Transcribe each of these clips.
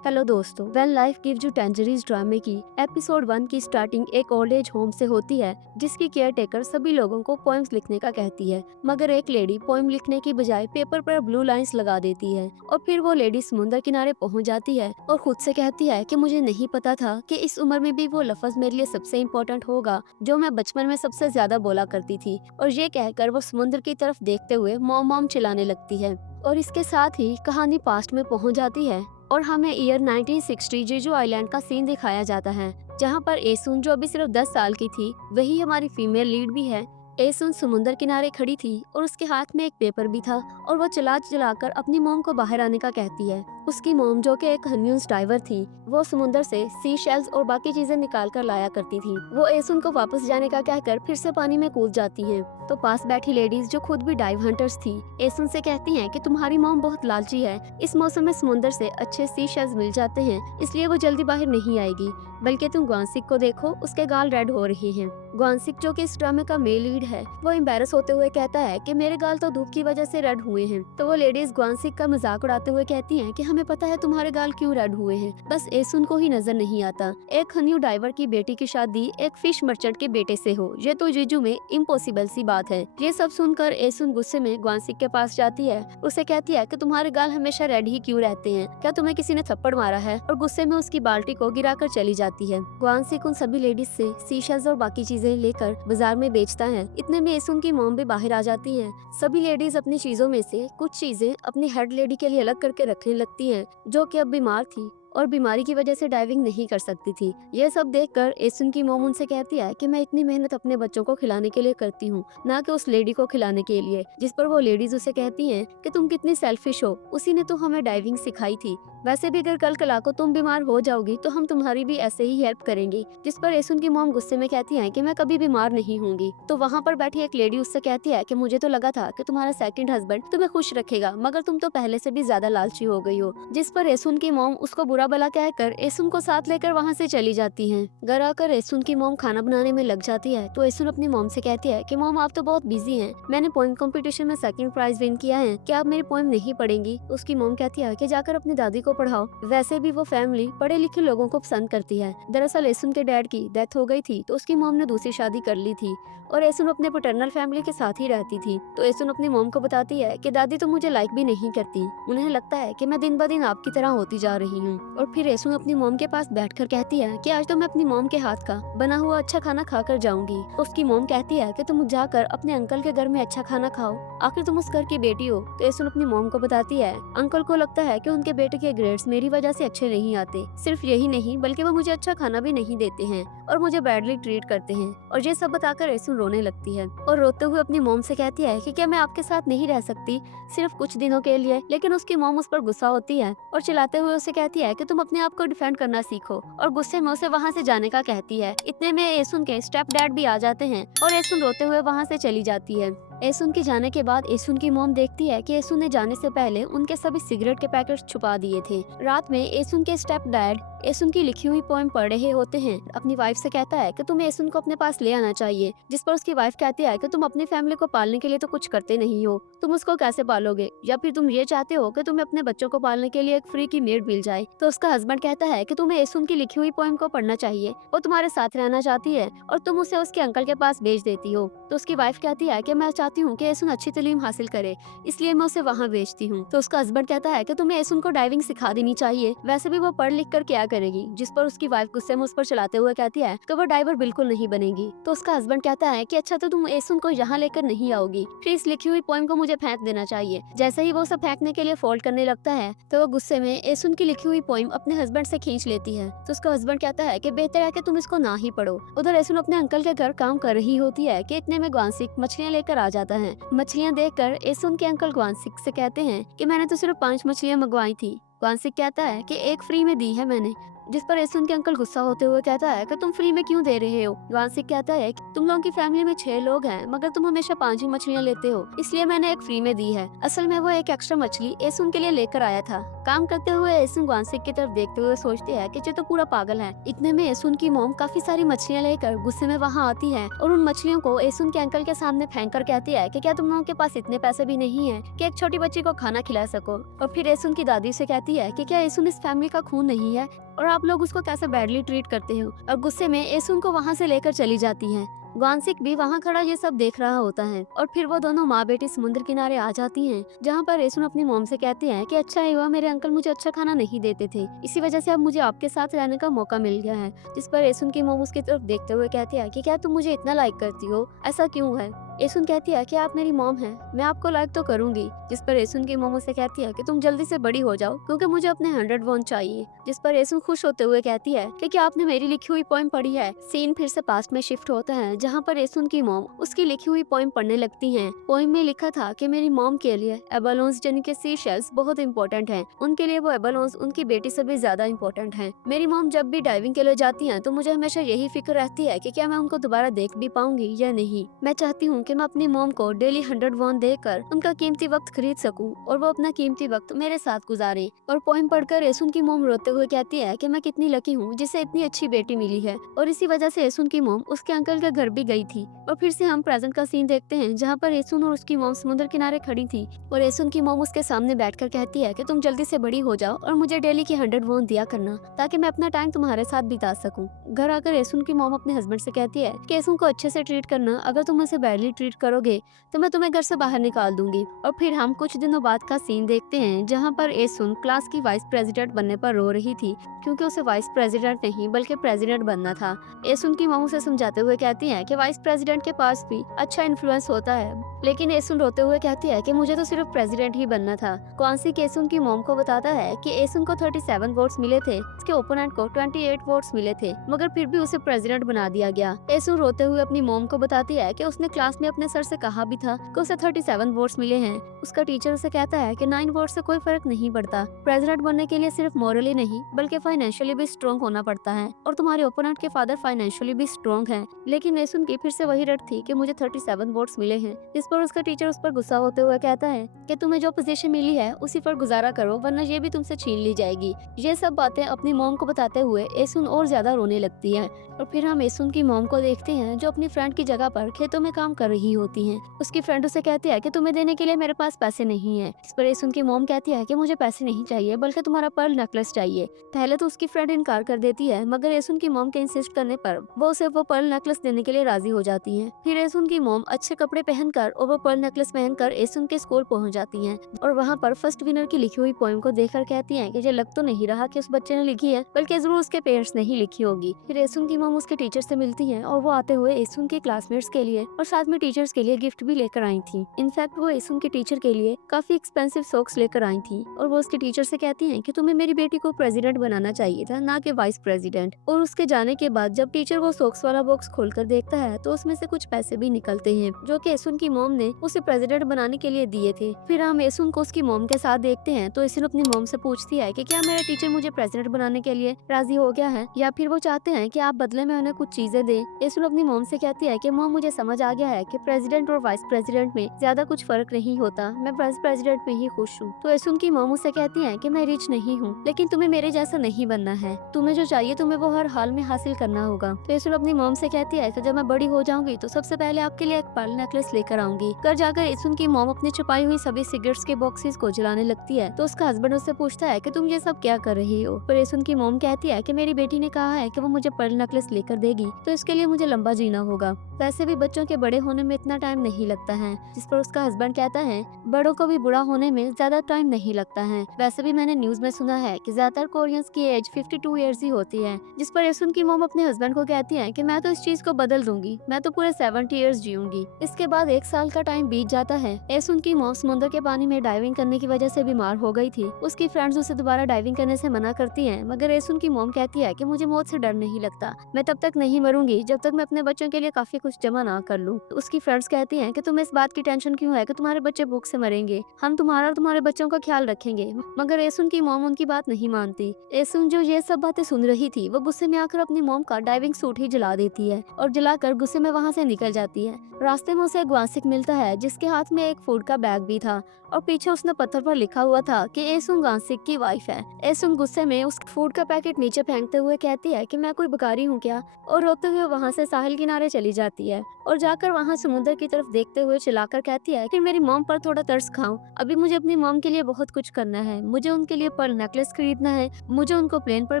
Hello दोस्तों, when life gives you टेंजरीज ड्रामे की एपिसोड 1 की स्टार्टिंग एक ओल्ड एज होम से होती है जिसकी केयर टेकर सभी लोगों को पोएम्स लिखने का कहती है। मगर एक लेडी पोएम लिखने की बजाय पेपर पर ब्लू लाइंस लगा देती है और फिर वो लेडी समुद्र किनारे पहुंच जाती है और खुद से कहती है कि मुझे नहीं पता था कि इस उम्र में भी वो लफ्ज मेरे लिए सबसे इम्पोर्टेंट होगा जो मैं बचपन में सबसे ज्यादा बोला करती थी। और ये कहकर वो समुद्र की तरफ देखते हुए मॉम मॉम चिल्लाने लगती है। और इसके साथ ही कहानी पास्ट में पहुंच जाती है और हमें ईयर 1960 जेजू आइलैंड का सीन दिखाया जाता है, जहां पर एसुन जो अभी सिर्फ 10 साल की थी वही हमारी फीमेल लीड भी है। एसुन समुद्र किनारे खड़ी थी और उसके हाथ में एक पेपर भी था और वो चला चलाकर अपनी मोम को बाहर आने का कहती है। उसकी मोम जो कि एक हन्यूज डाइवर थी, वो समुद्र से सी शेल्स और बाकी चीजें निकाल कर लाया करती थी। वो एसुन को वापस जाने का कहकर फिर से पानी में कूद जाती हैं। तो पास बैठी लेडीज जो खुद भी डाइव हंटर्स थी, एसुन से कहती हैं कि तुम्हारी मोम बहुत लालची है, इस मौसम में समुद्र से अच्छे सी शेल्स मिल जाते हैं, इसलिए वो जल्दी बाहर नहीं आएगी। बल्कि तुम ग्वानसिक को देखो, उसके गाल रेड हो रहे हैं। ग्वानसिक जो कि इस ड्रामे का मेल लीड है, वो एम्बैरस होते हुए कहता है कि मेरे गाल तो धूप की वजह से रेड हुए हैं। तो वो लेडीज ग्वानसिक का मजाक उड़ाते हुए कहती हैं कि हमें पता है तुम्हारे गाल क्यों रेड हुए हैं, बस एसुन को ही नजर नहीं आता। एक हन्यू डाइवर की बेटी की शादी एक फिश मर्चेंट के बेटे से हो, ये तो जीजू में इम्पॉसिबल सी बात है। ये सब सुनकर एसुन गुस्से में ग्वानसिक के पास जाती है, उसे कहती है कि तुम्हारे गाल हमेशा रेड ही क्यों रहते हैं, क्या तुम्हें किसी ने थप्पड़ मारा है, और गुस्से में उसकी बाल्टी को गिराकर चली जाती है। ग्वानसिक उन सभी लेडीज से सीशेल्स और बाकी चीजें लेकर बाजार में बेचता है। इतने में एसुन की मॉम भी बाहर आ जाती है। सभी लेडीज अपनी चीजों में से कुछ चीजें अपनी हेड लेडी के लिए अलग करके रखने लगती हैं, जो कि अब बीमार थी और बीमारी की वजह से डाइविंग नहीं कर सकती थी। यह सब देखकर एसुन की मोम उनसे कहती है कि मैं इतनी मेहनत अपने बच्चों को खिलाने के लिए करती हूँ, ना कि उस लेडी को खिलाने के लिए। जिस पर वो लेडीज उसे कहती हैं कि तुम कितनी सेल्फिश हो, उसी ने तो हमें डाइविंग सिखाई थी, वैसे भी अगर कल कला को तुम बीमार हो जाओगी तो हम तुम्हारी भी ऐसे ही हेल्प करेंगे। जिस पर एसुन की मोम गुस्से में कहती है कि मैं कभी बीमार नहीं होंगी। तो वहाँ पर बैठी एक लेडी उससे कहती है कि मुझे तो लगा था कि तुम्हारा सेकंड हस्बैंड तुम्हें खुश रखेगा, मगर तुम तो पहले से भी ज्यादा लालची हो गई हो। जिस पर एसुन की मोम उसको बुरा भला कहकर एसुन को साथ लेकर वहाँ से चली जाती है। घर आकर एसुन की मोम खाना बनाने में लग जाती है तो एसुन अपनी मोम से कहती है कि मोम आप तो बहुत बिजी हैं, मैंने पोएम कंपटीशन में सेकंड प्राइज विन किया है, क्या आप मेरी पोएम नहीं पढ़ेंगी। उसकी मोम कहती है कि जाकर अपनी दादी को पढ़ाओ, वैसे भी वो फैमिली पढ़े लिखे लोगों को पसंद करती है। दरअसल एसुन के डैड की डेथ हो गई थी तो उसकी मोम ने दूसरी शादी कर ली थी और एसुन अपने पैटर्नल फैमिली के साथ ही रहती थी। तो एसुन अपनी मोम को बताती है कि दादी तो मुझे लाइक भी नहीं करती, उन्हें लगता है कि मैं दिन ब दिन आपकी तरह होती जा रही हूँ। और फिर एसुन अपनी मोम के पास बैठकर कहती है कि आज तो मैं अपनी मोम के हाथ का बना हुआ अच्छा खाना खाकर जाऊंगी। उसकी मोम कहती है कि तुम जाकर अपने अंकल के घर में अच्छा खाना खाओ, आखिर तुम उस घर की बेटी हो। तो एसुन अपनी मोम को बताती है अंकल को लगता है कि उनके बेटे के ग्रेड्स मेरी वजह से अच्छे नहीं आते, सिर्फ यही नहीं बल्कि वो मुझे अच्छा खाना भी नहीं देते हैं और मुझे बैडली ट्रीट करते हैं। और ये सब बताकर एसुन रोने लगती है और रोते हुए अपनी मोम से कहती है कि क्या मैं आपके साथ नहीं रह सकती सिर्फ कुछ दिनों के लिए। लेकिन उसकी मोम उस पर गुस्सा होती है और चिल्लाते हुए उसे कहती है कि तुम अपने आप को डिफेंड करना सीखो, और गुस्से में उसे वहाँ से जाने का कहती है। इतने में एसुन के स्टेप डैड भी आ जाते हैं और एसुन रोते हुए वहाँ से चली जाती है। एसुन के जाने के बाद एसुन की मोम देखती है कि एसुन ने जाने से पहले उनके सभी सिगरेट के पैकेट्स छुपा दिए थे। रात में एसुन के स्टेप डैड एसुन की लिखी हुई पोएम पढ़ रहे होते हैं। अपनी वाइफ से कहता है कि तुम्हें एसुन को अपने पास ले आना चाहिए। जिस पर उसकी वाइफ कहती है कि तुम अपनी फैमिली को पालने के लिए तो कुछ करते नहीं हो, तुम उसको कैसे पालोगे, या फिर तुम ये चाहते हो कि तुम्हें अपने बच्चों को पालने के लिए एक फ्री की मेड मिल जाए। तो उसका हस्बैंड कहता है कि तुम्हें एसुन की लिखी हुई पोएम को पढ़ना चाहिए, वो तुम्हारे साथ रहना चाहती है और तुम उसे उसके अंकल के पास भेज देती हो। तो उसकी वाइफ कहती है कि मैं चाहती हूँ कि एसुन अच्छी तालीम हासिल करे, इसलिए मैं उसे वहाँ भेजती हूँ। तो उसका हस्बैंड कहता है कि तुम्हें एसुन को डाइविंग सिखा देनी चाहिए, वैसे भी वो पढ़ लिख कर क्या करेगी। जिस पर उसकी वाइफ गुस्से में उस पर चलाते हुए कहती है कि वो डाइवर बिल्कुल नहीं बनेगी। तो उसका हस्बैंड कहता है कि अच्छा तो तुम एसुन को यहाँ लेकर नहीं आओगी, फिर इस लिखी हुई पोएम को मुझे फेंक देना चाहिए। जैसे ही वो उसे फेंकने के लिए फोल्ड करने लगता है तो वो गुस्से में एसुन की लिखी हुई पोएम अपने हस्बैंड से खींच लेती है। तो उसका हस्बैंड कहता है कि बेहतर है कि तुम इसको ना ही पढ़ो। उधर एसुन अपने अंकल के घर काम कर रही होती है कि इतने में ग्वानसिक मछलियाँ लेकर आ जाता है। मछलियाँ देखकर एसुन के अंकल ग्वानसिक से कहते हैं कि मैंने तो सिर्फ 5 मछलियाँ मंगवाई थी। ग्वानसिक कहता है कि एक फ्री में दी है मैंने। जिस पर एसुन के अंकल गुस्सा होते हुए कहता है कि तुम फ्री में क्यों दे रहे हो। वानसिक कहता है कि तुम लोगों की फैमिली में 6 लोग हैं मगर तुम हमेशा 5 ही मछलियाँ लेते हो, इसलिए मैंने एक फ्री में दी है। असल में वो एक एक्स्ट्रा मछली एसुन के लिए लेकर आया था। काम करते हुए एसुन वानसिक की तरफ देखते हुए सोचते है कि ये तो पूरा पागल है। इतने में एसुन की मॉम काफी सारी मछलियाँ लेकर गुस्से में वहाँ आती है और उन मछलियों को एसुन के अंकल के सामने फेंक कर कहती है कि क्या तुम लोगों के पास इतने पैसे भी नहीं है कि एक छोटी बच्ची को खाना खिला सको। और फिर एसुन की दादी से कहती है कि क्या एसुन इस फैमिली का खून नहीं है और आप लोग उसको कैसे बैडली ट्रीट करते हो। और गुस्से में एसुन को वहाँ से लेकर चली जाती है। वानसिक भी वहाँ खड़ा ये सब देख रहा होता है और फिर वो दोनों माँ बेटी समुद्र किनारे आ जाती हैं, जहाँ पर एसुन अपनी मॉम से कहते हैं कि अच्छा ही हुआ मेरे अंकल मुझे अच्छा खाना नहीं देते थे, इसी वजह से अब मुझे आपके साथ रहने का मौका मिल गया है। जिस पर एसुन की मॉम उसकी तरफ देखते हुए कहती है कि क्या तुम मुझे इतना लाइक करती हो, ऐसा क्यों है। एसुन कहती है कि आप मेरी मॉम हैं, मैं आपको लाइक तो करूंगी। जिस पर एसुन की मॉम उसे कहती है कि तुम जल्दी से बड़ी हो जाओ क्योंकि मुझे अपने 100 वॉन चाहिए। जिस पर एसुन खुश होते हुए कहती है कि क्या आपने मेरी लिखी हुई पोएम पढ़ी है। सीन फिर से पास्ट में शिफ्ट होता है, जहाँ पर एसुन की मॉम उसकी लिखी हुई पोएम पढ़ने लगती हैं। पोएम में लिखा था कि मेरी मॉम के लिए एबालोन्स यानी कि सी शेल्स बहुत इंपॉर्टेंट हैं। उनके लिए वो एबालोन्स उनकी बेटी से भी ज्यादा इंपॉर्टेंट हैं। मेरी मॉम जब भी डाइविंग के लिए जाती हैं तो मुझे हमेशा यही फिक्र रहती है कि क्या मैं उनको दोबारा देख भी पाऊंगी या नहीं। मैं चाहती हूँ कि मैं अपनी मॉम को डेली 100 वॉन देकर उनका कीमती वक्त खरीद सकूं और वो अपना कीमती वक्त मेरे साथ गुजारे। और पोएम पढ़कर एसुन की मॉम रोते हुए कहती है कि मैं कितनी लकी हूँ जिसे इतनी अच्छी बेटी मिली है। और इसी वजह से एसुन की मॉम उसके अंकल के घर भी गई थी। और फिर से हम प्रेजेंट का सीन देखते हैं, जहाँ पर एसुन और उसकी मॉम समुद्र किनारे खड़ी थी और एसुन की मॉम उसके सामने बैठकर कहती है कि तुम जल्दी से बड़ी हो जाओ और मुझे डेली की 100 वॉन दिया करना ताकि मैं अपना टाइम तुम्हारे साथ बिता सकूं। घर आकर एसुन की मॉम अपने हस्बैंड से कहती है कि एसुन को अच्छे से ट्रीट करना, अगर तुम उसे बैडली ट्रीट करोगे तो मैं तुम्हें घर से बाहर निकाल दूंगी। और फिर हम कुछ दिनों बाद का सीन देखते हैं, जहाँ पर एसुन क्लास की वाइस प्रेसिडेंट बनने पर रो रही थी क्योंकि उसे वाइस प्रेसिडेंट नहीं बल्कि प्रेसिडेंट बनना था। एसुन की मॉम उसे समझाते हुए कहती है कि वाइस प्रेसिडेंट के पास भी अच्छा इन्फ्लुएंस होता है, लेकिन एसुन रोते हुए कहती है कि मुझे तो सिर्फ प्रेसिडेंट ही बनना था। क्वांसी एसुन की मॉम को बताता है कि एसुन को 37 वोट्स मिले थे, उसके ओपोनेंट को 28 वोट्स मिले थे, मगर फिर भी उसे प्रेसिडेंट बना दिया गया। एसुन रोते हुए अपनी मॉम को बताती है कि उसने क्लास में अपने सर से कहा भी था कि उसे 37 वोट्स मिले हैं। उसका टीचर उसे कहता है कि 9 वोट से कोई फर्क नहीं पड़ता, प्रेसिडेंट बनने के लिए सिर्फ मॉरली नहीं बल्कि फाइनेंशियली भी स्ट्रॉन्ग होना पड़ता है और तुम्हारे ओपोनेंट के फादर फाइनेंशियली भी स्ट्रॉन्ग हैं। लेकिन एसुन की फिर से वही रट थी कि मुझे 37 वोट्स मिले हैं। इस पर उसका टीचर उस पर गुस्सा होते हुए कहता है कि तुम्हें जो पोजीशन मिली है उसी पर गुजारा करो वरना ये भी तुमसे छीन ली जाएगी। ये सब बातें अपनी मॉम को बताते हुए एसुन और ज्यादा रोने लगती है। और फिर हम एसुन की मॉम को देखते हैं जो अपनी फ्रेंड की जगह पर खेतों में काम कर रही होती हैं। उसकी फ्रेंड उसे कहती है कि तुम्हें देने के लिए मेरे पास पैसे नहीं है। इस पर एसुन की मॉम कहती है कि मुझे पैसे नहीं चाहिए बल्कि तुम्हारा पर्ल नेकलेस चाहिए। पहले तो उसकी फ्रेंड इनकार कर देती है, मगर एसुन की मॉम के इंसिस्ट करने पर वो उसे वो पर्ल नेकलेस देने के लिए राजी हो जाती है। फिर एसुन की मॉम अच्छे कपड़े पहनकर और वो पर्ल नेकलेस पहनकर एसुन के स्कूल पहुंच जाती हैं और वहाँ पर फर्स्ट विनर की लिखी हुई पोएम को देखकर कहती हैं कि ये लग तो नहीं रहा कि उस बच्चे ने लिखी है, बल्कि जरूर उसके पेरेंट्स ने ही लिखी होगी। फिर एसुन की मॉम उसके टीचर से मिलती हैं और वो आते हुए एसुन के क्लासमेट्स के लिए और साथ में टीचर्स के लिए गिफ्ट भी लेकर आई थी। इनफैक्ट वो एसुन के टीचर के लिए काफी एक्सपेंसिव सॉक्स लेकर आई थी और वो उसके टीचर से कहती हैं कि तुम्हें मेरी बेटी को प्रेसिडेंट बनाना चाहिए था, ना कि वाइस प्रेसिडेंट। और उसके जाने के बाद जब टीचर वो सॉक्स वाला बॉक्स खोलकर देखता है तो उसमें से कुछ पैसे भी निकलते हैं जो कि एसुन की मॉम ने उसे प्रेसिडेंट बनाने के लिए दिए थे। फिर हम एसुन को उसकी मॉम के साथ देखते हैं तो एसुन अपनी मॉम से पूछती है कि क्या मेरा टीचर मुझे प्रेसिडेंट बनाने के लिए राजी हो गया है या फिर वो चाहते हैं कि आप बदले में उन्हें कुछ चीजें दें। एसुन अपनी मॉम से कहती है कि मॉम मुझे समझ आ गया है कि प्रेसिडेंट और वाइस प्रेसिडेंट में ज्यादा कुछ फर्क नहीं होता, मैं वाइस प्रेसिडेंट में ही खुश हूँ। तो एसुन की मॉम उसे कहती है कि मैं रिच नहीं हूँ लेकिन तुम्हें मेरे जैसा नहीं बनना है, तुम्हें जो चाहिए तुम्हें वो हर हाल में हासिल करना होगा। तो एसुन अपनी मॉम से कहती है कि जब मैं बड़ी हो जाऊंगी तो सबसे पहले आपके लिए एक पर्ल नेकलेस लेकर आऊंगी। घर जाकर एसुन की मॉम अपनी छुपाई हुई सभी सिगरेट्स के बॉक्सेस को जलाने लगती है तो उसका हस्बैंड उससे पूछता है कि तुम ये सब क्या कर रही हो। पर एसुन की मॉम कहती है कि मेरी बेटी ने कहा है कि वो मुझे पर्ल नेकलेस लेकर देगी तो इसके लिए मुझे लंबा जीना होगा, वैसे भी बच्चों के बड़े होने में इतना टाइम नहीं लगता है। जिस पर उसका हस्बैंड कहता है बड़ों को भी बुरा होने में ज्यादा टाइम नहीं लगता है, वैसे भी मैंने न्यूज में सुना है कि ज्यादातर कोरियंस की एज 52 ईयर्स ही होती है। जिस पर एसुन की मॉम अपने हस्बैंड को कहती है कि मैं तो इस चीज को बदल दूंगी, मैं तो पूरे 70 ईयर्स जीऊंगी। इसके बाद 1 साल का टाइम बीत जाता है। एसुन की मॉम समुद्र के पानी में डाइविंग करने की वजह से बीमार हो गई थी। उसकी फ्रेंड्स उसे दोबारा डाइविंग करने से मना करती हैं, मगर एसुन की मॉम कहती है कि मुझे मौत से डर नहीं लगता, मैं तब तक नहीं मरूंगी जब तक मैं अपने बच्चों के लिए काफी कुछ जमा ना कर लूं। उसकी उसकी फ्रेंड्स कहती हैं कि तुम्हें इस बात की टेंशन क्यों है कि तुम्हारे बच्चे भूख से मरेंगे, हम तुम्हारा और तुम्हारे बच्चों का ख्याल रखेंगे। मगर एसुन की मॉम उनकी बात नहीं मानती। एसुन जो ये सब बातें सुन रही थी वो गुस्से में आकर अपनी मॉम का डाइविंग सूट ही जला देती है और जलाकर गुस्से में वहाँ से निकल जाती है। रास्ते में उसे ग्वासिक मिलता है जिसके हाथ में एक फूड का बैग भी था और पीछे उसने पत्थर पर लिखा हुआ था कि एसुन ग्वासिक की वाइफ है। एसुन गुस्से में उस फूड का पैकेट नीचे फेंकते हुए कहती है कि मैं कोई भिखारी हूँ क्या, और रोते हुए वहाँ से साहिल किनारे चली जाती है और जाकर वहाँ समुद्र की तरफ देखते हुए चिल्लाकर कहती है कि मेरी मॉम पर थोड़ा तरस खाओ, अभी मुझे अपनी मॉम के लिए बहुत कुछ करना है, मुझे उनके लिए पर्ल नेकलेस खरीदना है, मुझे उनको प्लेन पर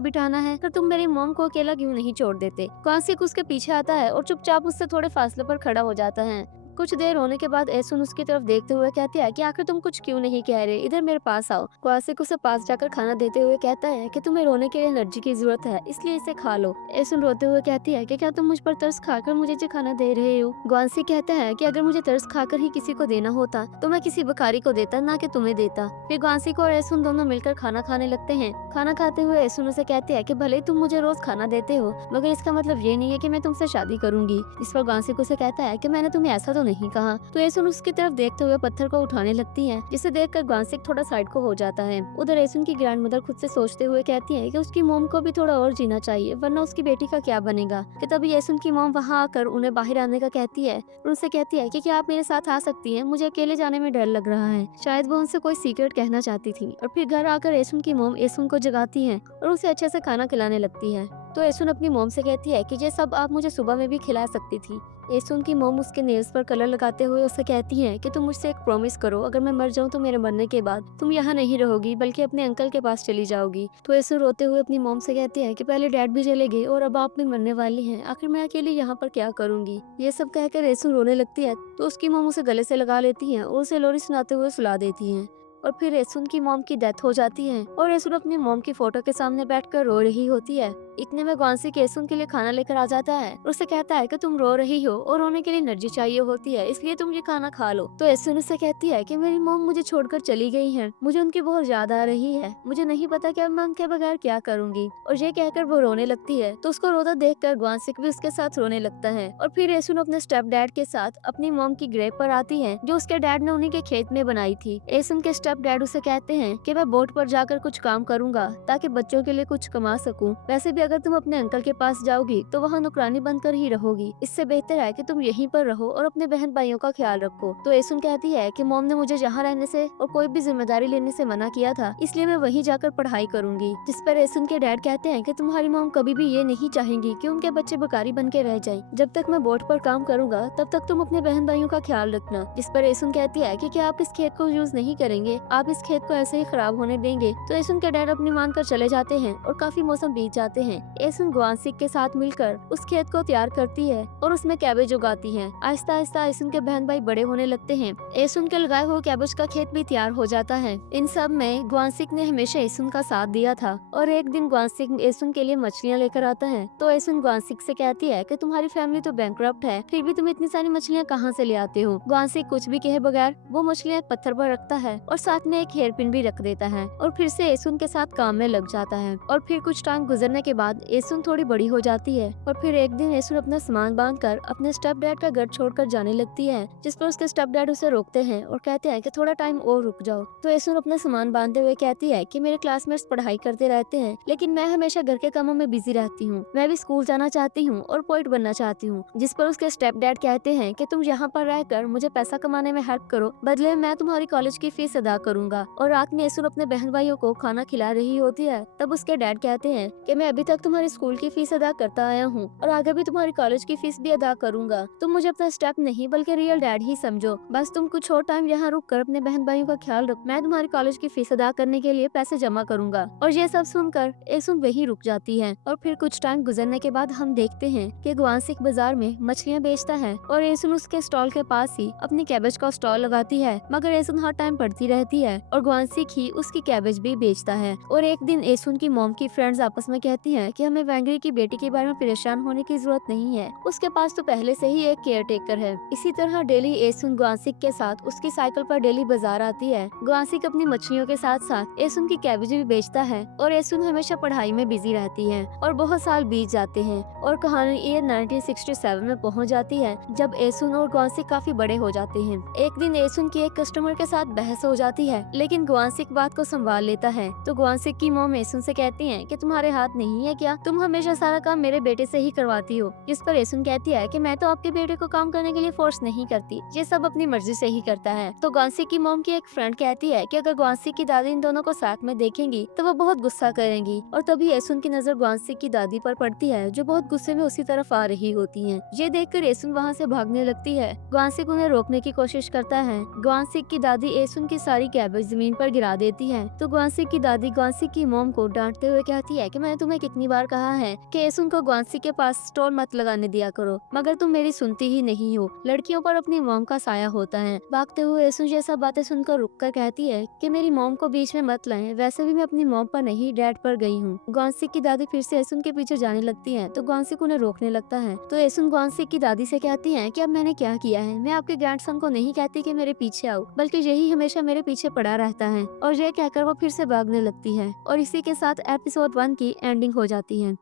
बिठाना है, तो तुम मेरी मॉम को अकेला क्यों नहीं छोड़ देते। ग्वासिक उसके पीछे आता है और चुपचाप उससे थोड़े फासले पर खड़ा हो जाता है। कुछ देर होने के बाद एसुन उसकी तरफ देखते हुए कहती है कि आखिर तुम कुछ क्यों नहीं कह रहे, इधर मेरे पास आओ। ग्वासिक उसे पास जाकर खाना देते हुए कहता है कि तुम्हें रोने के लिए एनर्जी की जरूरत है, इसलिए इसे खा लो। एसुन रोते हुए कहती है कि क्या तुम मुझ पर तरस खाकर मुझे जो खाना दे रहे हो। ग्वासिक कहता है कि अगर मुझे तरस खाकर ही किसी को देना होता तो मैं किसी भिखारी को देता, ना कि तुम्हें देता। फिर ग्वासिक और एसुन दोनों मिलकर खाना खाने लगते हैं। खाना खाते हुए एसुन उसे कहती है कि भले तुम मुझे रोज खाना देते हो मगर इसका मतलब ये नहीं है कि मैं तुमसे शादी करूंगी। इस पर ग्वासिक उसे कहता है कि मैंने तुम्हें ऐसा तो नहीं कहा। तो एसुन उसकी तरफ देखते हुए पत्थर को उठाने लगती है जिसे देखकर ग्वासिक थोड़ा साइड को हो जाता है। उधर एसुन की ग्रैंड मदर खुद से सोचते हुए कहती है कि उसकी मॉम को भी थोड़ा और जीना चाहिए वरना उसकी बेटी का क्या बनेगा। कि तभी एसुन की मॉम वहाँ आकर उन्हें बाहर आने का कहती है और उनसे कहती है कि क्या आप मेरे साथ आ सकती हैं, मुझे अकेले जाने में डर लग रहा है। शायद वो उनसे कोई सीक्रेट कहना चाहती थी। और फिर घर आकर एसुन की मॉम एसुन को जगाती है और उसे अच्छे से खाना खिलाने लगती है। तो एसुन अपनी मॉम से कहती है कि ये सब आप मुझे सुबह में भी खिला सकती थी। एसुन की मॉम उसके नेल्स पर कलर लगाते हुए उसे कहती है कि तुम मुझसे एक प्रॉमिस करो, अगर मैं मर जाऊं तो मेरे मरने के बाद तुम यहाँ नहीं रहोगी बल्कि अपने अंकल के पास चली जाओगी। तो एसुन रोते हुए अपनी मॉम से कहती है कि पहले डैड भी चले गए और अब आप भी मरने वाली हैं, आखिर मैं अकेले यहाँ पर क्या करूंगी। ये सब कहकर एसुन रोने लगती है तो उसकी मॉम उसे गले से लगा लेती है और उसे लोरी सुनाते हुए सुला देती है। और फिर एसुन की मॉम की डेथ हो जाती है और एसुन अपनी मॉम की फोटो के सामने बैठकर रो रही होती है। इतने में ग्वासिक एसुन के लिए खाना लेकर आ जाता है और उसे कहता है कि तुम रो रही हो और रोने के लिए एनर्जी चाहिए होती है, इसलिए तुम ये खाना खा लो। तो एसुन उससे कहती है कि मेरी मॉम मुझे छोड़कर चली गई है, मुझे उनकी बहुत याद आ रही है, मुझे नहीं पता कि अब मैं उनके बगैर क्या करूंगी। और ये कहकर वो रोने लगती है तो उसको रोता देखकर ग्वासिक भी उसके साथ रोने लगता है। और फिर एसुन अपने स्टेप डैड के साथ अपनी मॉम की ग्रेव पर आती है जो उसके डैड ने उन्हीं के खेत में बनाई थी। एसुन के स्टेप डैड उसे कहते हैं कि मैं बोट पर जाकर कुछ काम करूंगा ताकि बच्चों के लिए कुछ कमा सकूं। वैसे भी अगर तुम अपने अंकल के पास जाओगी तो वहाँ नौकरानी बनकर ही रहोगी, इससे बेहतर है कि तुम यहीं पर रहो और अपने बहन भाइयों का ख्याल रखो। तो एसुन कहती है कि मॉम ने मुझे यहाँ रहने से और कोई भी जिम्मेदारी लेने से मना किया था, इसलिए मैं वहीं जाकर पढ़ाई करूंगी। जिस पर एसुन के डैड कहते हैं कि तुम्हारी मॉम कभी भी ये नहीं चाहेंगी कि उनके बच्चे भिखारी बन के रह जाएं। जब तक मैं बोट पर काम करूंगा तब तक तुम अपने बहन भाइयों का ख्याल रखना। जिस पर एसुन कहती है कि क्या आप इस खेत को यूज नहीं करेंगे, आप इस खेत को ऐसे ही खराब होने देंगे। तो एसुन के डैड अपनी मानकर चले जाते हैं और काफी मौसम बीत जाते हैं। एसुन ग्वासिक के साथ मिलकर उस खेत को तैयार करती है और उसमें कैबेज उगाती है। आहिस्ता आहिस्ता एसुन के बहन भाई बड़े होने लगते हैं। एसुन के लगाए हुए कैबेज का खेत भी तैयार हो जाता है। इन सब में ग्वासिक ने हमेशा एसुन का साथ दिया था और एक दिन ग्वासिक एसुन के लिए मछलियाँ लेकर आता है। तो एसुन ग्वासिक से कहती है कि तुम्हारी फैमिली तो बैंकरप्ट है, फिर भी तुम इतनी सारी मछलियाँ कहाँ से ले आते हो। ग्वासिक कुछ भी कहे बगैर वो मछलियाँ पत्थर पर रखता है और साथ में एक हेयर पिन भी रख देता है और फिर से एसुन के साथ काम में लग जाता है। और फिर कुछ टाइम गुजरने के बाद एसुन थोड़ी बड़ी हो जाती है और फिर एक दिन एसुन अपना सामान बांधकर अपने स्टेप डैड का घर छोड़कर जाने लगती है, जिस पर उसके स्टेप डैड उसे रोकते हैं और कहते हैं कि थोड़ा टाइम और रुक जाओ। तो एसुन अपना सामान बांधते हुए कहती है कि मेरे क्लासमेट्स पढ़ाई करते रहते हैं लेकिन मैं हमेशा घर के कामों में बिजी रहती हूँ, मैं भी स्कूल जाना चाहती हूँ और पोइट बनना चाहती हूँ। जिस पर उसके स्टेप डैड कहते हैं कि तुम यहाँ पर रहकर मुझे पैसा कमाने में हेल्प करो, बदले में मैं तुम्हारी कॉलेज की फीस अदा करूंगा। और रात में एसुन अपने बहन भाइयों को खाना खिला रही होती है तब उसके डैड कहते हैं कि मैं अभी तक तुम्हारी स्कूल की फीस अदा करता आया हूँ और आगे भी तुम्हारी कॉलेज की फीस भी अदा करूंगा। तुम मुझे अपना स्टेप नहीं बल्कि रियल डैड ही समझो, बस तुम कुछ और टाइम यहाँ रुक कर अपने बहन भाइयों का ख्याल रख, मैं तुम्हारी कॉलेज की फीस अदा करने के लिए पैसे जमा करूंगा। और ये सब सुनकर एसुन वही रुक जाती है। और फिर कुछ टाइम गुजरने के बाद हम देखते हैं कि ग्वासिक बाजार में मछलियाँ बेचता है और एसुन उसके स्टॉल के पास ही अपनी कैबेज का स्टॉल लगाती है। मगर एसुन हर टाइम पढ़ती रहती देती है और ग्वानसिक ही उसकी कैबेज भी बेचता है। और एक दिन एसुन की मॉम की फ्रेंड्स आपस में कहती हैं कि हमें वेंगरी की बेटी के बारे में परेशान होने की जरूरत नहीं है, उसके पास तो पहले से ही एक केयर टेकर है। इसी तरह डेली एसुन ग्वानसिक के साथ उसकी साइकिल पर डेली बाजार आती है। ग्वानसिक अपनी मछलियों के साथ साथ एसुन की कैबेज भी बेचता है और एसुन हमेशा पढ़ाई में बिजी रहती है। और बहुत साल बीत जाते हैं और कहानी ईयर 1967 में पहुंच जाती है, जब एसुन और ग्वानसिक काफी बड़े हो जाते हैं। एक दिन एसुन की एक कस्टमर के साथ बहस हो जाती है, लेकिन ग्वानसिक बात को संभाल लेता है। तो ग्वानसिक की मॉम एसुन से कहती है कि तुम्हारे हाथ नहीं है क्या, तुम हमेशा सारा काम मेरे बेटे से ही करवाती हो। जिस पर एसुन कहती है कि मैं तो आपके बेटे को काम करने के लिए फोर्स नहीं करती, ये सब अपनी मर्जी से ही करता है। तो ग्वानसिक की मॉम की एक फ्रेंड कहती है कि अगर ग्वानसिक की दादी इन दोनों को साथ में देखेंगी तो वो बहुत गुस्सा करेंगी। और तभी एसुन की नजर ग्वानसिक की दादी पर पड़ती है, जो बहुत गुस्से में उसी तरफ आ रही होती है। ये देखकर एसुन वहाँ से भागने लगती है। ग्वानसिक उन्हें रोकने की कोशिश करता है। ग्वानसिक की दादी एसुन की सारी कैबेज जमीन पर गिरा देती है। तो ग्वानसिक की दादी ग्वानसिक की मॉम को डांटते हुए कहती है कि मैंने तुम्हें कितनी बार कहा है कि एसुन को ग्वानसिक के पास स्टोर मत लगाने दिया करो, मगर तुम मेरी सुनती ही नहीं हो। लड़कियों पर अपनी मॉम का साया होता है। भागते हुए एसुन ये सब बातें सुनकर रुककर कहती है कि मेरी मॉम को बीच में मत लाएं, वैसे भी मैं अपनी मॉम पर नहीं डैड पर गई हूँ। ग्वानसिक की दादी फिर से एसुन के पीछे जाने लगती है, तो ग्वानसिक उन्हें रोकने लगता है। तो एसुन ग्वानसिक की दादी से कहती है कि अब मैंने क्या किया है, मैं आपके ग्रैंडसन को नहीं कहती कि मेरे पीछे आओ, बल्कि यही हमेशा मेरे पीछे पड़ा रहता है। और ये कहकर वो फिर से भागने लगती है। और इसी के साथ एपिसोड 1 की एंडिंग हो जाती है।